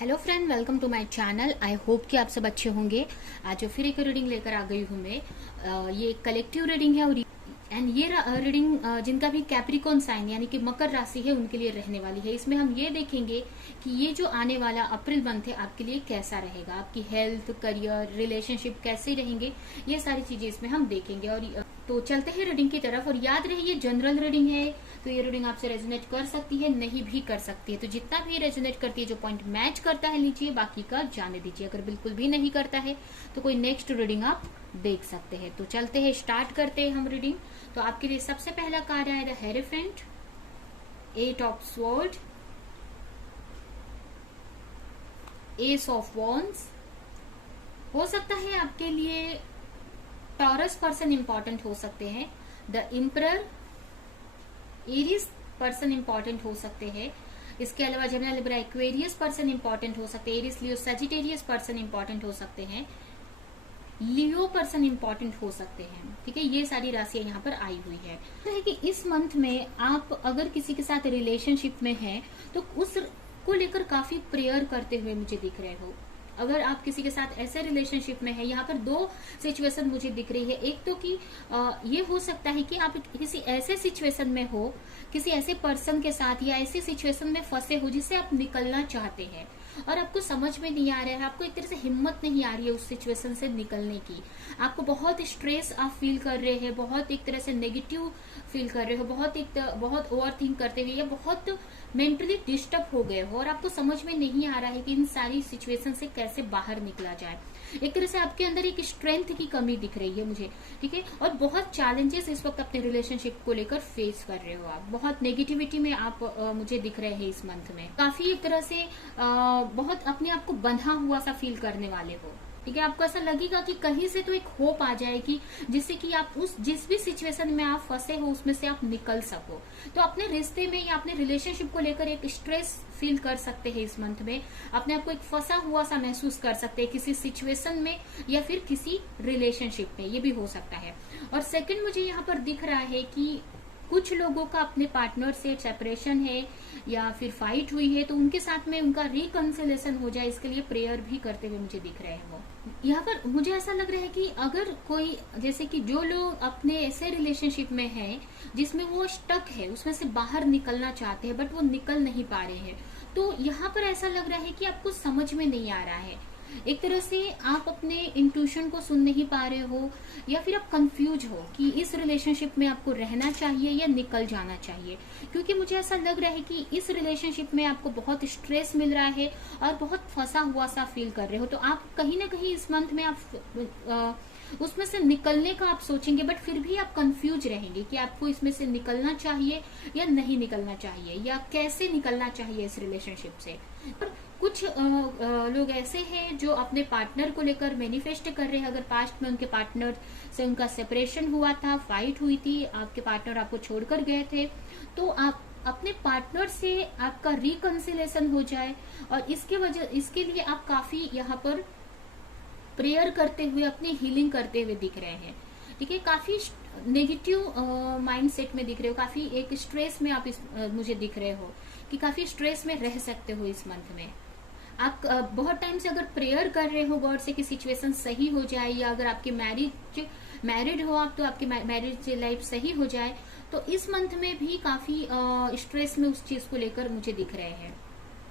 Hello friend, welcome to my channel. I hope कि आप सब अच्छे होंगे। आज फिर एक रीडिंग लेकर आ गई हूँ मैं। ये कलेक्टिव रीडिंग है और ये रीडिंग जिनका भी कैप्रिकॉन साइन यानी कि मकर राशि है उनके लिए रहने वाली है। इसमें हम ये देखेंगे कि ये जो आने वाला अप्रैल मंथ है आपके लिए कैसा रहेगा, आपकी हेल्थ, करियर, रिलेशनशिप कैसे रहेंगे, ये सारी चीजें इसमें हम देखेंगे। और तो चलते हैं रीडिंग की तरफ। और याद रहे ये जनरल रीडिंग है, तो ये रीडिंग आपसे रेजोनेट कर सकती है, नहीं भी कर सकती है। तो जितना भी रेजोनेट करती है, जो पॉइंट मैच करता है लीजिए, बाकी का जाने दीजिए। अगर बिल्कुल भी नहीं करता है तो कोई नेक्स्ट रीडिंग आप देख सकते हैं। तो चलते हैं, स्टार्ट करते हैं हम रीडिंग। तो आपके लिए सबसे पहला कार्ड आया the hierophant, 8 of sword, S of wands. हो सकता है आपके लिए टॉरस पर्सन इंपॉर्टेंट हो सकते हैं, the emperor, Aries person important हो सकते हैं। इसके अलावा Gemini, Libra, Aquarius person important हो सकते हैं। Aries, Leo, Sagittarius person important हो सकते हैं। लियो पर्सन इंपॉर्टेंट हो सकते हैं। ठीक है, ये सारी राशियां यहाँ पर आई हुई है। तो है कि इस मंथ में आप अगर किसी के साथ रिलेशनशिप में हैं तो उसको लेकर काफी प्रेयर करते हुए मुझे दिख रहे हो। अगर आप किसी के साथ ऐसे रिलेशनशिप में है, यहाँ पर दो सिचुएशन मुझे दिख रही है। एक तो कि ये हो सकता है कि आप किसी ऐसे सिचुएशन में हो, किसी ऐसे पर्सन के साथ या ऐसी सिचुएशन में फंसे हो जिससे आप निकलना चाहते हैं और आपको समझ में नहीं आ रहा है, आपको एक तरह से हिम्मत नहीं आ रही है उस सिचुएशन से निकलने की। आपको बहुत स्ट्रेस आप फील कर रहे हैं, बहुत एक तरह से नेगेटिव फील कर रहे हो, बहुत ओवर थिंक करते हुए या बहुत मेंटली डिस्टर्ब हो गए हो और आपको समझ में नहीं आ रहा है कि इन सारी सिचुएशन से कैसे बाहर निकला जाए। एक तरह से आपके अंदर एक स्ट्रेंथ की कमी दिख रही है मुझे। ठीक है, और बहुत चैलेंजेस इस वक्त अपने रिलेशनशिप को लेकर फेस कर रहे हो आप। बहुत नेगेटिविटी में आप मुझे दिख रहे हैं इस मंथ में। काफी एक तरह से बहुत अपने आप को बंधा हुआ सा फील करने वाले हो। ठीक है, आपको ऐसा लगेगा कि कहीं से तो एक होप आ जाएगी जिससे कि आप उस जिस भी सिचुएशन में आप फंसे हो उसमें से आप निकल सको। तो अपने रिश्ते में या अपने रिलेशनशिप को लेकर एक स्ट्रेस फील कर सकते हैं इस मंथ में। अपने आप को एक फंसा हुआ सा महसूस कर सकते हैं किसी सिचुएशन में या फिर किसी रिलेशनशिप में, ये भी हो सकता है। और सेकंड, मुझे यहाँ पर दिख रहा है कि कुछ लोगों का अपने पार्टनर से सेपरेशन है या फिर फाइट हुई है, तो उनके साथ में उनका रिकंसिलेशन हो जाए, इसके लिए प्रेयर भी करते हुए मुझे दिख रहे हैं वो। यहाँ पर मुझे ऐसा लग रहा है कि अगर कोई, जैसे कि जो लोग अपने ऐसे रिलेशनशिप में हैं जिसमें वो स्टक है, उसमें से बाहर निकलना चाहते हैं बट वो निकल नहीं पा रहे हैं, तो यहाँ पर ऐसा लग रहा है कि आपको समझ में नहीं आ रहा है। एक तरह से आप अपने इंट्यूशन को सुन नहीं पा रहे हो या फिर आप कंफ्यूज हो कि इस रिलेशनशिप में आपको रहना चाहिए या निकल जाना चाहिए। क्योंकि मुझे ऐसा लग रहा है कि इस रिलेशनशिप में आपको बहुत स्ट्रेस मिल रहा है और बहुत फंसा हुआ सा फील कर रहे हो। तो आप कहीं ना कहीं इस मंथ में आप उसमें से निकलने का आप सोचेंगे बट फिर भी आप कंफ्यूज रहेंगे कि आपको इसमें से निकलना चाहिए या नहीं निकलना चाहिए या कैसे निकलना चाहिए इस रिलेशनशिप से। और कुछ लोग ऐसे हैं जो अपने पार्टनर को लेकर मैनिफेस्ट कर रहे हैं। अगर पास्ट में उनके पार्टनर से उनका सेपरेशन हुआ था, फाइट हुई थी, आपके पार्टनर आपको छोड़कर गए थे, तो आप अपने पार्टनर से आपका रिकंसिलेशन हो जाए और इसके लिए आप काफी यहाँ पर प्रेयर करते हुए अपनी हीलिंग करते हुए दिख रहे हैं। ठीक है, काफी नेगेटिव माइंड सेट में दिख रहे हो, काफी एक स्ट्रेस में आप मुझे दिख रहे हो कि काफी स्ट्रेस में रह सकते हो इस मंथ में। आप बहुत टाइम से अगर प्रेयर कर रहे हो गॉड से कि सिचुएशन सही हो जाए, या अगर आपकी मैरिड हो आप तो आपकी मैरिज लाइफ सही हो जाए, तो इस मंथ में भी काफी स्ट्रेस में उस चीज को लेकर मुझे दिख रहे हैं।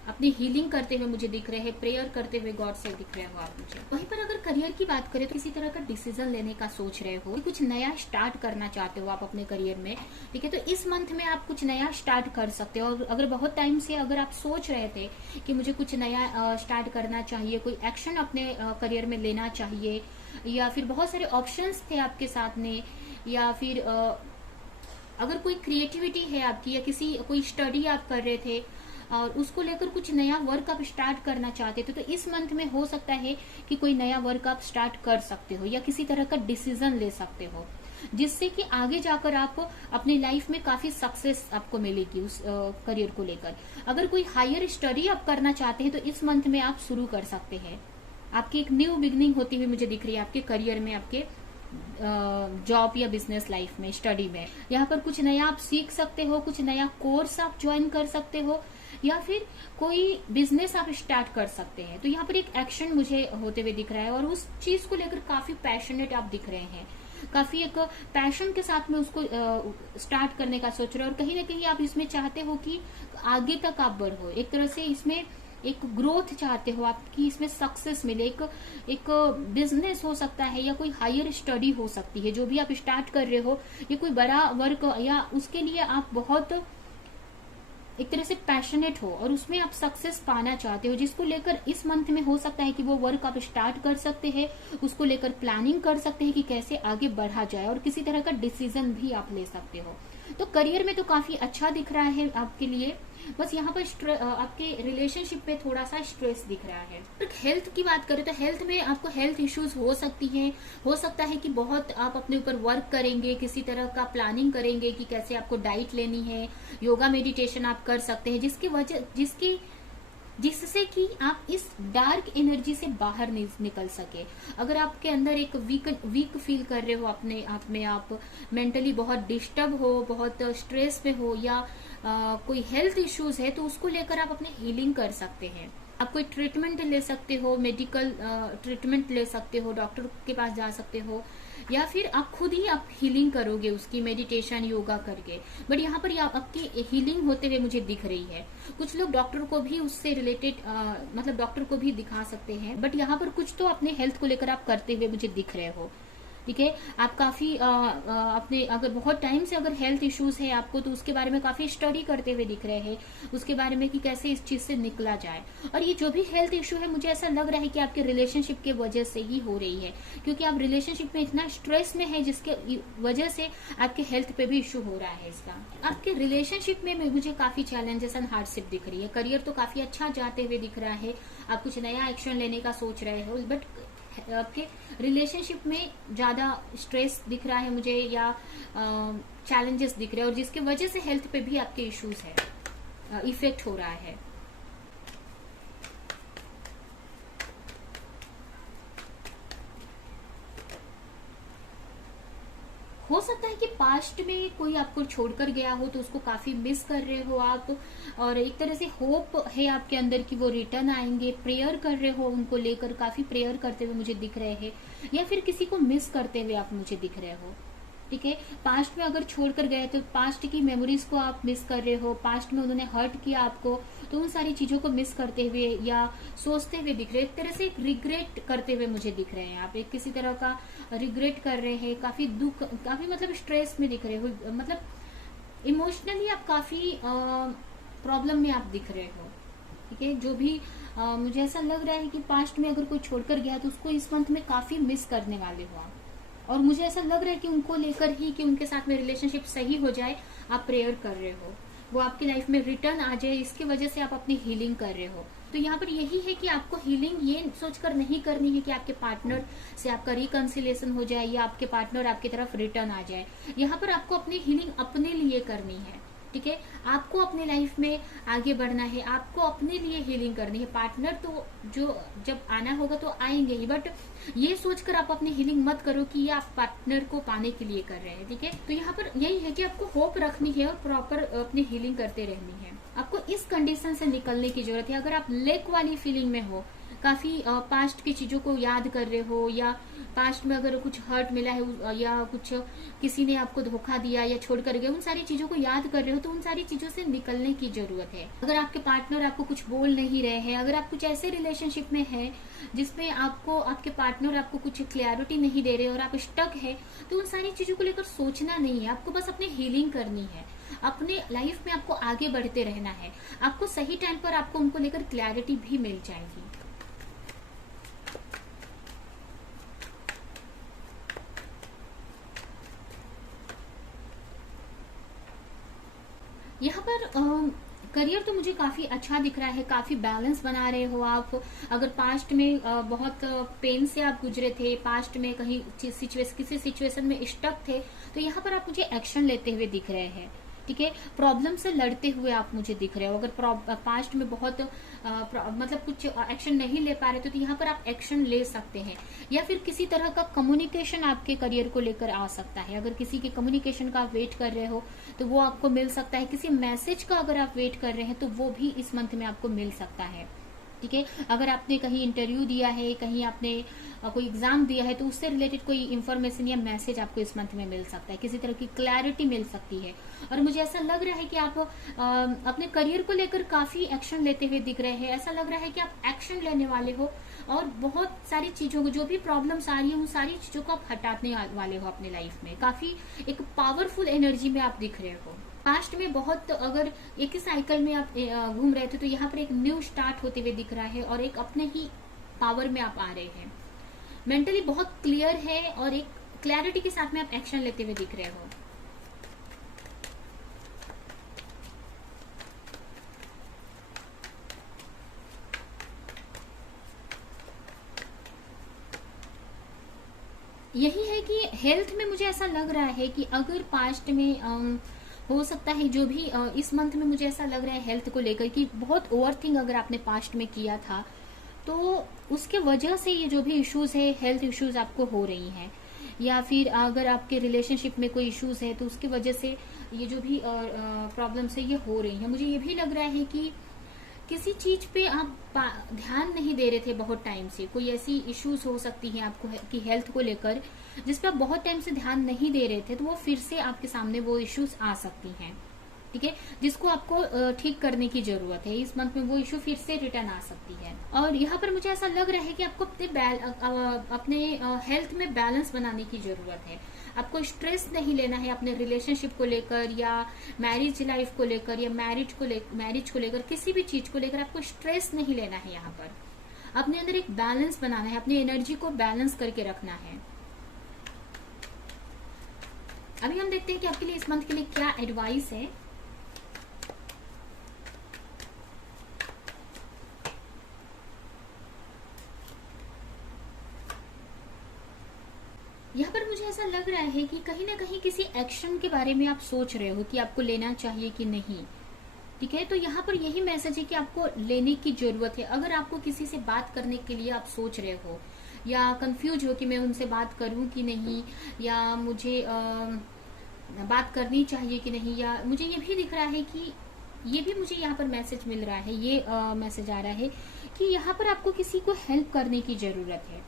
अपनी हीलिंग करते हुए मुझे दिख रहे हैं, प्रेयर करते हुए गॉड से दिख रहे हो आप मुझे। वहीं पर अगर करियर की बात करें तो किसी तरह का डिसीजन लेने का सोच रहे हो, कुछ नया स्टार्ट करना चाहते हो आप अपने करियर में। ठीक है, तो इस मंथ में आप कुछ नया स्टार्ट कर सकते हो। और अगर बहुत टाइम से अगर आप सोच रहे थे कि मुझे कुछ नया स्टार्ट करना चाहिए, कोई एक्शन अपने करियर में लेना चाहिए, या फिर बहुत सारे ऑप्शंस थे आपके साथ में, या फिर अगर कोई क्रिएटिविटी है आपकी या कोई स्टडी आप कर रहे थे और उसको लेकर कुछ नया वर्क आप स्टार्ट करना चाहते थे, तो इस मंथ में हो सकता है कि कोई नया वर्क आप स्टार्ट कर सकते हो या किसी तरह का डिसीजन ले सकते हो जिससे कि आगे जाकर आप अपनी लाइफ में काफी सक्सेस आपको मिलेगी उस करियर को लेकर। अगर कोई हायर स्टडी आप करना चाहते हैं तो इस मंथ में आप शुरू कर सकते हैं। आपकी एक न्यू बिगनिंग होती हुई मुझे दिख रही है आपके करियर में, आपके जॉब या बिजनेस लाइफ में, स्टडी में। यहाँ पर कुछ नया आप सीख सकते हो, कुछ नया कोर्स आप ज्वाइन कर सकते हो या फिर कोई बिजनेस आप स्टार्ट कर सकते हैं। तो यहाँ पर एक एक्शन मुझे होते हुए दिख रहा है और उस चीज को लेकर काफी पैशनेट आप दिख रहे हैं, काफी एक पैशन के साथ में उसको स्टार्ट करने का सोच रहे हो और कहीं ना कहीं आप इसमें चाहते हो कि आगे तक आप बढ़ो, एक तरह से इसमें एक ग्रोथ चाहते हो आपकी, इसमें सक्सेस मिले। एक बिजनेस हो सकता है या कोई हायर स्टडी हो सकती है, जो भी आप स्टार्ट कर रहे हो, ये कोई बड़ा वर्क या उसके लिए आप बहुत एक तरह से पैशनेट हो और उसमें आप सक्सेस पाना चाहते हो, जिसको लेकर इस मंथ में हो सकता है कि वो वर्क आप स्टार्ट कर सकते हैं, उसको लेकर प्लानिंग कर सकते हैं कि कैसे आगे बढ़ा जाए और किसी तरह का डिसीजन भी आप ले सकते हो। तो करियर में तो काफी अच्छा दिख रहा है आपके लिए, बस यहाँ पर आपके रिलेशनशिप पे थोड़ा सा स्ट्रेस दिख रहा है। हेल्थ की बात करें तो हेल्थ में आपको हेल्थ इश्यूज हो सकती हैं, हो सकता है कि बहुत आप अपने ऊपर वर्क करेंगे, किसी तरह का प्लानिंग करेंगे कि कैसे आपको डाइट लेनी है, योगा मेडिटेशन आप कर सकते हैं, जिससे कि आप इस डार्क एनर्जी से बाहर निकल सके। अगर आपके अंदर एक वीक फील कर रहे हो अपने आप में, आप मेंटली बहुत डिस्टर्ब हो, बहुत स्ट्रेस में हो या कोई हेल्थ इश्यूज है, तो उसको लेकर आप अपने हीलिंग कर सकते हैं। आप कोई ट्रीटमेंट ले सकते हो, मेडिकल ट्रीटमेंट ले सकते हो, डॉक्टर के पास जा सकते हो, या फिर आप खुद ही आप हीलिंग करोगे उसकी मेडिटेशन योगा करके। बट यहाँ पर आपकी हीलिंग होते हुए मुझे दिख रही है। कुछ लोग डॉक्टर को भी उससे रिलेटेड मतलब डॉक्टर को भी दिखा सकते हैं, बट यहाँ पर कुछ तो अपने हेल्थ को लेकर आप करते हुए मुझे दिख रहे हो। ठीक है, आप काफी अपने अगर बहुत टाइम से अगर हेल्थ इश्यूज है आपको, तो उसके बारे में काफी स्टडी करते हुए दिख रहे हैं, उसके बारे में कि कैसे इस चीज से निकला जाए। और ये जो भी हेल्थ इश्यू है, मुझे ऐसा लग रहा है कि आपके रिलेशनशिप के वजह से ही हो रही है, क्योंकि आप रिलेशनशिप में इतना स्ट्रेस में है जिसके वजह से आपके हेल्थ पे भी इश्यू हो रहा है इसका। आपके रिलेशनशिप में मुझे काफी चैलेंजेस एंड हार्डशिप दिख रही है। करियर तो काफी अच्छा जाते हुए दिख रहा है, आप कुछ नया एक्शन लेने का सोच रहे हो, बट आपके रिलेशनशिप में ज्यादा स्ट्रेस दिख रहा है मुझे, या चैलेंजेस दिख रहे हैं, और जिसकी वजह से हेल्थ पे भी आपके इश्यूज है, इफेक्ट हो रहा है। हो सकता है कि पास्ट में कोई आपको छोड़कर गया हो, तो उसको काफी मिस कर रहे हो आप, और एक तरह से होप है आपके अंदर कि वो रिटर्न आएंगे, प्रेयर कर रहे हो उनको लेकर, काफी प्रेयर करते हुए मुझे दिख रहे हैं, या फिर किसी को मिस करते हुए आप मुझे दिख रहे हो। ठीक है, पास्ट में अगर छोड़कर गए तो पास्ट की मेमोरीज को आप मिस कर रहे हो, पास्ट में उन्होंने हर्ट किया आपको, तो उन सारी चीजों को मिस करते हुए या सोचते हुए दिख रहे हैं। एक तरह से एक रिग्रेट करते हुए मुझे दिख रहे हैं, आप एक किसी तरह का रिग्रेट कर रहे हैं, काफी दुख, काफी मतलब स्ट्रेस में दिख रहे हो, मतलब इमोशनली आप काफी प्रॉब्लम में आप दिख रहे हो। ठीक है, जो भी मुझे ऐसा लग रहा है कि पास्ट में अगर कोई छोड़कर गया तो उसको इस मंथ में काफी मिस करने वाले हो आप, और मुझे ऐसा लग रहा है कि उनको लेकर ही, कि उनके साथ में रिलेशनशिप सही हो जाए, आप प्रेयर कर रहे हो, वो आपकी लाइफ में रिटर्न आ जाए, इसकी वजह से आप अपनी हीलिंग कर रहे हो। तो यहाँ पर यही है कि आपको हीलिंग ये सोचकर नहीं करनी है कि आपके पार्टनर से आपका रिकंसिलेशन हो जाए या आपके पार्टनर आपकी तरफ रिटर्न आ जाए। यहाँ पर आपको अपनी हीलिंग अपने लिए करनी है। ठीक है, आपको अपने लाइफ में आगे बढ़ना है, आपको अपने लिए हीलिंग करनी है। पार्टनर तो जो जब आना होगा तो आएंगे ही, बट ये सोचकर आप अपनी हीलिंग मत करो कि ये आप पार्टनर को पाने के लिए कर रहे हैं। ठीक है, तो यहाँ पर यही है कि आपको होप रखनी है और प्रॉपर अपनी हीलिंग करते रहनी है। आपको इस कंडीशन से निकलने की जरूरत है। अगर आप लेक वाली फीलिंग में हो, काफी पास्ट की चीजों को याद कर रहे हो, या पास्ट में अगर कुछ हर्ट मिला है या कुछ किसी ने आपको धोखा दिया या छोड़कर गया, उन सारी चीजों को याद कर रहे हो, तो उन सारी चीजों से निकलने की जरूरत है। अगर आपके पार्टनर आपको कुछ बोल नहीं रहे हैं, अगर आप कुछ ऐसे रिलेशनशिप में है जिसमें आपको आपके पार्टनर आपको कुछ क्लैरिटी नहीं दे रहे और आप स्टक है, तो उन सारी चीजों को लेकर सोचना नहीं है। आपको बस अपनी हीलिंग करनी है, अपने लाइफ में आपको आगे बढ़ते रहना है। आपको सही टाइम पर आपको उनको लेकर क्लैरिटी भी मिल जाएगी। यहाँ पर करियर तो मुझे काफी अच्छा दिख रहा है, काफी बैलेंस बना रहे हो आप। अगर पास्ट में बहुत पेन से आप गुजरे थे, पास्ट में कहीं किसी सिचुएशन में स्टक थे, तो यहाँ पर आप मुझे एक्शन लेते हुए दिख रहे हैं। ठीक है, प्रॉब्लम से लड़ते हुए आप मुझे दिख रहे हो। अगर पास्ट में बहुत मतलब कुछ एक्शन नहीं ले पा रहे तो यहाँ पर आप एक्शन ले सकते हैं। या फिर किसी तरह का कम्युनिकेशन आपके करियर को लेकर आ सकता है। अगर किसी के कम्युनिकेशन का आप वेट कर रहे हो तो वो आपको मिल सकता है। किसी मैसेज का अगर आप वेट कर रहे हैं तो वो भी इस मंथ में आपको मिल सकता है। ठीक है, अगर आपने कहीं इंटरव्यू दिया है, कहीं आपने कोई एग्जाम दिया है तो उससे रिलेटेड कोई इन्फॉर्मेशन या मैसेज आपको इस मंथ में मिल सकता है। किसी तरह की क्लैरिटी मिल सकती है। और मुझे ऐसा लग रहा है कि आप अपने करियर को लेकर काफी एक्शन लेते हुए दिख रहे हैं। ऐसा लग रहा है कि आप एक्शन लेने वाले हो और बहुत सारी चीजों को, जो भी प्रॉब्लम्स आ रही है उन सारी चीजों को आप हटाने वाले हो अपने लाइफ में। काफी एक पावरफुल एनर्जी में आप दिख रहे हो। पास्ट में बहुत, अगर एक ही साइकिल में आप घूम रहे थे तो यहाँ पर एक न्यू स्टार्ट होते हुए दिख रहा है और एक अपने ही पावर में आप आ रहे हैं। मेंटली बहुत क्लियर है और एक क्लैरिटी के साथ में आप एक्शन लेते हुए दिख रहे हो। यही है कि हेल्थ में मुझे ऐसा लग रहा है कि अगर पास्ट में हो सकता है जो भी इस मंथ में मुझे ऐसा लग रहा है हेल्थ को लेकर कि बहुत ओवरथिंक अगर आपने पास्ट में किया था तो उसके वजह से ये जो भी इश्यूज है, हेल्थ इश्यूज आपको हो रही हैं। या फिर अगर आपके रिलेशनशिप में कोई इश्यूज है तो उसकी वजह से ये जो भी प्रॉब्लम्स है ये हो रही हैं। मुझे ये भी लग रहा है कि किसी चीज पे आप ध्यान नहीं दे रहे थे बहुत टाइम से। कोई ऐसी इश्यूज हो सकती है आपको कि हेल्थ को लेकर जिस पे आप बहुत टाइम से ध्यान नहीं दे रहे थे, तो वो फिर से आपके सामने वो इश्यूज आ सकती हैं। ठीक है, जिसको आपको ठीक करने की जरूरत है। इस मंथ में वो इश्यू फिर से रिटर्न आ सकती है। और यहाँ पर मुझे ऐसा लग रहा है कि आपको अपने हेल्थ में बैलेंस बनाने की जरूरत है। आपको स्ट्रेस नहीं लेना है अपने रिलेशनशिप को लेकर या मैरिज लाइफ को लेकर या मैरिज को लेकर, किसी भी चीज को लेकर आपको स्ट्रेस नहीं लेना है। यहाँ पर अपने अंदर एक बैलेंस बनाना है, अपनी एनर्जी को बैलेंस करके रखना है। अभी हम देखते हैं कि आपके लिए इस मंथ के लिए क्या एडवाइस है। यहाँ पर मुझे ऐसा लग रहा है कि कहीं ना कहीं किसी एक्शन के बारे में आप सोच रहे हो कि आपको लेना चाहिए कि नहीं। ठीक है, तो यहाँ पर यही मैसेज है कि आपको लेने की जरूरत है। अगर आपको किसी से बात करने के लिए आप सोच रहे हो या कंफ्यूज हो कि मैं उनसे बात करूं कि नहीं, या मुझे बात करनी चाहिए कि नहीं, या मुझे ये भी दिख रहा है कि ये भी मुझे यहाँ पर मैसेज मिल रहा है, ये मैसेज आ रहा है कि यहाँ पर आपको किसी को हेल्प करने की जरूरत है।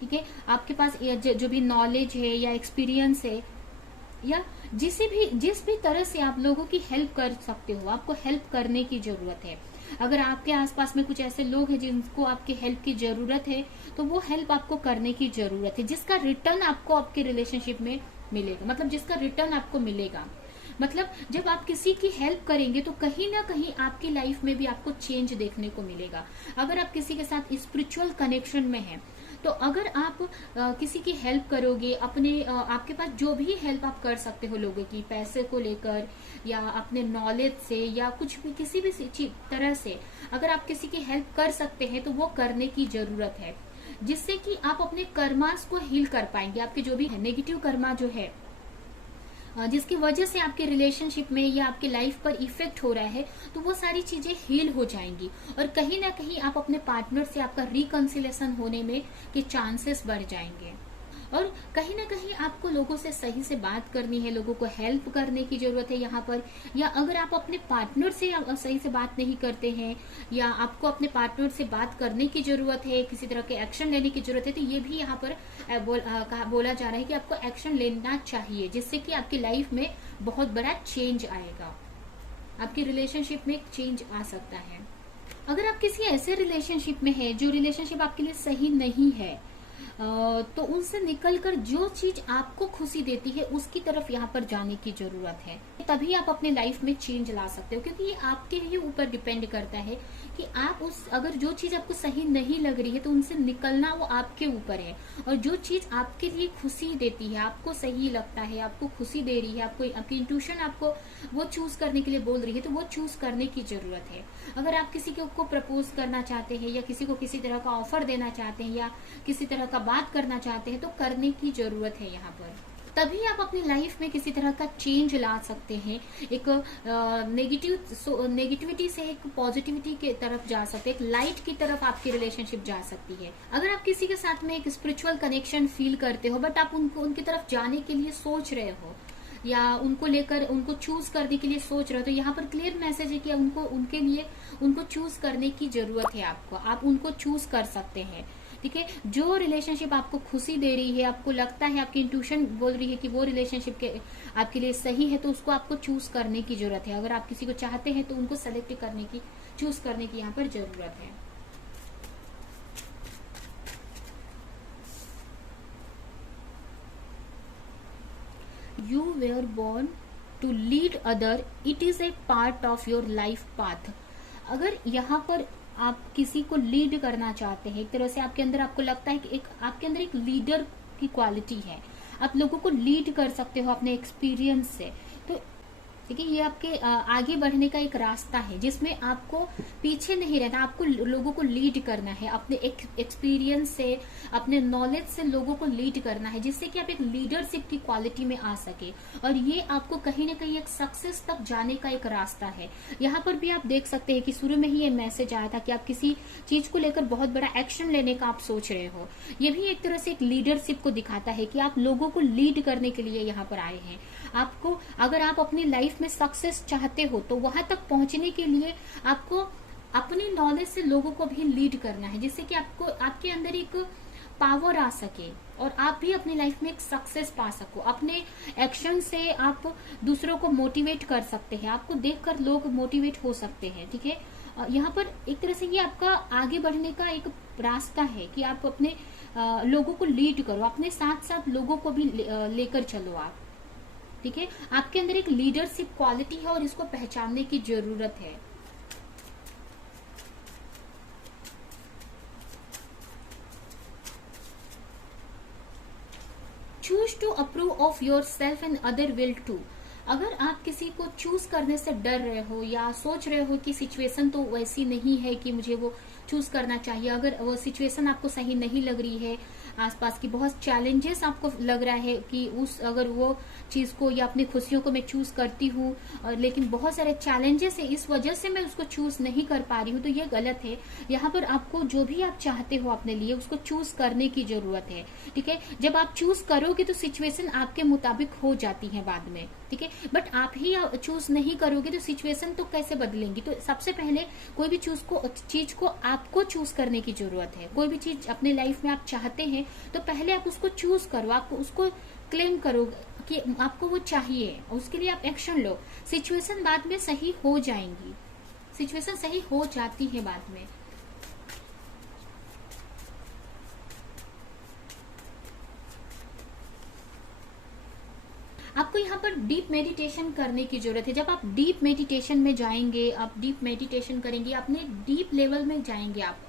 ठीक है, आपके पास जो भी नॉलेज है या एक्सपीरियंस है या जिस भी तरह से आप लोगों की हेल्प कर सकते हो, आपको हेल्प करने की जरूरत है। अगर आपके आसपास में कुछ ऐसे लोग हैं जिनको आपके हेल्प की जरूरत है तो वो हेल्प आपको करने की जरूरत है, जिसका रिटर्न आपको आपके रिलेशनशिप में मिलेगा। मतलब जिसका रिटर्न आपको मिलेगा। मतलब जब आप किसी की हेल्प करेंगे तो कहीं ना कहीं आपकी लाइफ में भी आपको चेंज देखने को मिलेगा। अगर आप किसी के साथ स्पिरिचुअल कनेक्शन में हैं तो अगर आप किसी की हेल्प करोगे, आपके पास जो भी हेल्प आप कर सकते हो लोगों की, पैसे को लेकर या अपने नॉलेज से या कुछ भी किसी भी तरह से अगर आप किसी की हेल्प कर सकते हैं तो वो करने की जरूरत है, जिससे कि आप अपने कर्मास को हील कर पाएंगे। आपके जो भी नेगेटिव कर्मा जो है जिसकी वजह से आपके रिलेशनशिप में या आपके लाइफ पर इफेक्ट हो रहा है, तो वो सारी चीजें हील हो जाएंगी और कहीं ना कहीं आप अपने पार्टनर से आपका रिकंसिलेशन होने में के चांसेस बढ़ जाएंगे। और कहीं ना कहीं आपको लोगों से सही से बात करनी है, लोगों को हेल्प करने की जरूरत है यहाँ पर। या अगर आप अपने पार्टनर से सही से बात नहीं करते हैं या आपको अपने पार्टनर से बात करने की जरूरत है, किसी तरह के एक्शन लेने की जरूरत है, तो ये भी यहाँ पर बोला जा रहा है कि आपको एक्शन लेना चाहिए, जिससे कि आपकी लाइफ में बहुत बड़ा चेंज आएगा। आपकी रिलेशनशिप में एक चेंज आ सकता है। अगर आप किसी ऐसे रिलेशनशिप में है जो रिलेशनशिप आपके लिए सही नहीं है, तो उनसे निकलकर जो चीज आपको खुशी देती है उसकी तरफ यहाँ पर जाने की जरूरत है। तभी आप अपने लाइफ में चेंज ला सकते हो, क्योंकि ये आपके ही ऊपर डिपेंड करता है कि आप अगर जो चीज आपको सही नहीं लग रही है तो उनसे निकलना वो आपके ऊपर है। और जो चीज आपके लिए खुशी देती है, आपको सही लगता है, आपको खुशी दे रही है, आपकी इंट्यूशन आपको वो चूज करने के लिए बोल रही है, तो वो चूज करने की जरूरत है। अगर आप किसी को प्रपोज करना चाहते हैं या किसी को किसी तरह का ऑफर देना चाहते हैं या किसी तरह का बात करना चाहते हैं तो करने की जरूरत है यहाँ पर। तभी आप अपनी लाइफ में किसी तरह का चेंज ला सकते हैं। एक नेगेटिविटी से एक पॉजिटिविटी की तरफ जा सकते हैं, एक लाइट की तरफ आपकी रिलेशनशिप जा सकती है। अगर आप किसी के साथ में एक स्पिरिचुअल कनेक्शन फील करते हो, बट आप उनकी तरफ जाने के लिए सोच रहे हो या उनको लेकर उनको चूज करने के लिए सोच रहे हो, तो यहाँ पर क्लियर मैसेज है कि उनको चूज करने की जरूरत है। आप उनको चूज कर सकते हैं, ठीक है। जो रिलेशनशिप आपको खुशी दे रही है, आपको लगता है, आपकी इंट्यूशन बोल रही है कि वो रिलेशनशिप के आपके लिए सही है, तो उसको आपको चूज करने की जरूरत है। अगर आप किसी को चाहते हैं तो उनको सेलेक्ट करने की, चूज करने की यहाँ पर जरूरत है। You were born to lead other. It is a part of your life path. अगर यहाँ पर आप किसी को लीड करना चाहते हैं, एक तरह से आपके अंदर आपको लगता है कि आपके अंदर एक लीडर की क्वालिटी है, आप लोगों को लीड कर सकते हो अपने एक्सपीरियंस से, तो देखिए ये आपके आगे बढ़ने का एक रास्ता है जिसमें आपको पीछे नहीं रहना, आपको लोगों को लीड करना है, अपने एक्सपीरियंस से, अपने नॉलेज से लोगों को लीड करना है, जिससे कि आप एक लीडरशिप की क्वालिटी में आ सके। और ये आपको कहीं ना कहीं एक सक्सेस तक जाने का एक रास्ता है। यहाँ पर भी आप देख सकते हैं कि शुरू में ही ये मैसेज आया था कि आप किसी चीज को लेकर बहुत बड़ा एक्शन लेने का आप सोच रहे हो। ये भी एक तरह से एक लीडरशिप को दिखाता है कि आप लोगों को लीड करने के लिए यहाँ पर आए हैं। आपको, अगर आप अपनी लाइफ में सक्सेस चाहते हो तो वहां तक पहुंचने के लिए आपको अपनी नॉलेज से लोगों को भी लीड करना है, जिससे कि आपके अंदर एक पावर आ सके और आप भी अपनी लाइफ में एक सक्सेस पा सको। अपने एक्शन से आप दूसरों को मोटिवेट कर सकते हैं, आपको देखकर लोग मोटिवेट हो सकते हैं, ठीक है। यहाँ पर एक तरह से ये आपका आगे बढ़ने का एक रास्ता है कि आप अपने लोगों को लीड करो, अपने साथ साथ लोगों को भी लेकर चलो आप, ठीक है। आपके अंदर एक लीडरशिप क्वालिटी है और इसको पहचानने की जरूरत है। Choose to approve of yourself and other will to. अगर आप किसी को चूज करने से डर रहे हो या सोच रहे हो कि सिचुएशन तो वैसी नहीं है कि मुझे वो चूज करना चाहिए, अगर वो सिचुएशन आपको सही नहीं लग रही है, आसपास की बहुत चैलेंजेस आपको लग रहा है कि अगर वो चीज को या अपनी खुशियों को मैं चूज करती हूँ लेकिन बहुत सारे चैलेंजेस है, इस वजह से मैं उसको चूज नहीं कर पा रही हूँ, तो ये गलत है। यहाँ पर आपको जो भी आप चाहते हो अपने लिए उसको चूज करने की जरूरत है, ठीक है। जब आप चूज करोगे तो सिचुएशन आपके मुताबिक हो जाती है बाद में, ठीक है। बट आप ही चूज नहीं करोगे तो सिचुएशन तो कैसे बदलेंगी। तो सबसे पहले कोई भी चीज को आपको चूज करने की जरूरत है। कोई भी चीज अपने लाइफ में आप चाहते हैं तो पहले आप उसको चूज करो, आपको उसको क्लेम करो कि आपको वो चाहिए, उसके लिए आप एक्शन लो। सिचुएशन बाद में सही हो जाएंगी, सिचुएशन सही हो जाती है बाद में। आपको यहाँ पर डीप मेडिटेशन करने की जरूरत है। जब आप डीप मेडिटेशन में जाएंगे, आप डीप मेडिटेशन करेंगे, अपने डीप लेवल में जाएंगे, आप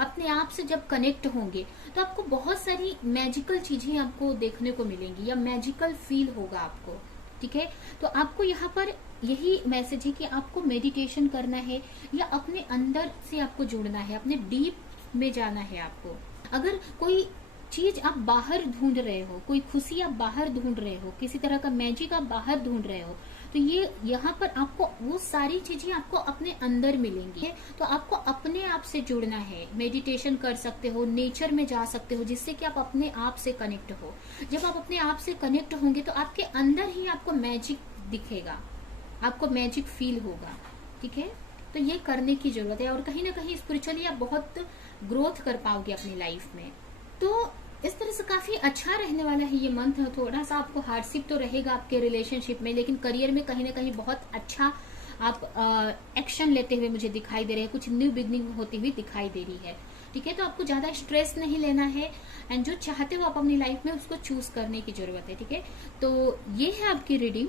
अपने आप से जब कनेक्ट होंगे तो आपको बहुत सारी मैजिकल चीजें आपको देखने को मिलेंगी या मैजिकल फील होगा आपको, ठीक है। तो आपको यहाँ पर यही मैसेज है कि आपको मेडिटेशन करना है या अपने अंदर से आपको जुड़ना है, अपने डीप में जाना है आपको। अगर कोई चीज आप बाहर ढूंढ रहे हो, कोई खुशी आप बाहर ढूंढ रहे हो, किसी तरह का मैजिक आप बाहर ढूंढ रहे हो, तो ये यहाँ पर आपको वो सारी चीजें आपको अपने अंदर मिलेंगी। तो आपको अपने आप से जुड़ना है, मेडिटेशन कर सकते हो, नेचर में जा सकते हो, जिससे कि आप अपने आप से कनेक्ट हो। जब आप अपने आप से कनेक्ट होंगे तो आपके अंदर ही आपको मैजिक दिखेगा, आपको मैजिक फील होगा, ठीक है। तो ये करने की जरूरत है और कहीं ना कहीं स्पिरिचुअली आप बहुत ग्रोथ कर पाओगे अपनी लाइफ में। तो इस तरह से काफी अच्छा रहने वाला है ये मंथ। थोड़ा सा आपको हार्डशिप तो रहेगा आपके रिलेशनशिप में, लेकिन करियर में कहीं ना कहीं बहुत अच्छा आप एक्शन लेते हुए मुझे दिखाई दे रहे हैं, कुछ न्यू बिगनिंग होती हुई दिखाई दे रही है, ठीक है। तो आपको ज्यादा स्ट्रेस नहीं लेना है एंड जो चाहते हो आप अपनी लाइफ में उसको चूज करने की जरूरत है, ठीक है। तो ये है आपकी रीडिंग।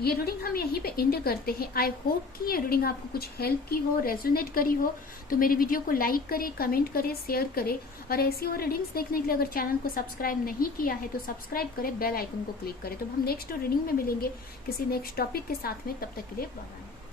ये रीडिंग हम यहीं पे एंड करते हैं। आई होप कि ये रीडिंग आपको कुछ हेल्प की हो, रेजोनेट करी हो। तो मेरे वीडियो को लाइक करें, कमेंट करें, शेयर करें और ऐसी और रीडिंग्स देखने के लिए अगर चैनल को सब्सक्राइब नहीं किया है तो सब्सक्राइब करें, बेल आइकन को क्लिक करें। तो हम नेक्स्ट रीडिंग में मिलेंगे किसी नेक्स्ट टॉपिक के साथ में, तब तक के लिए बाय।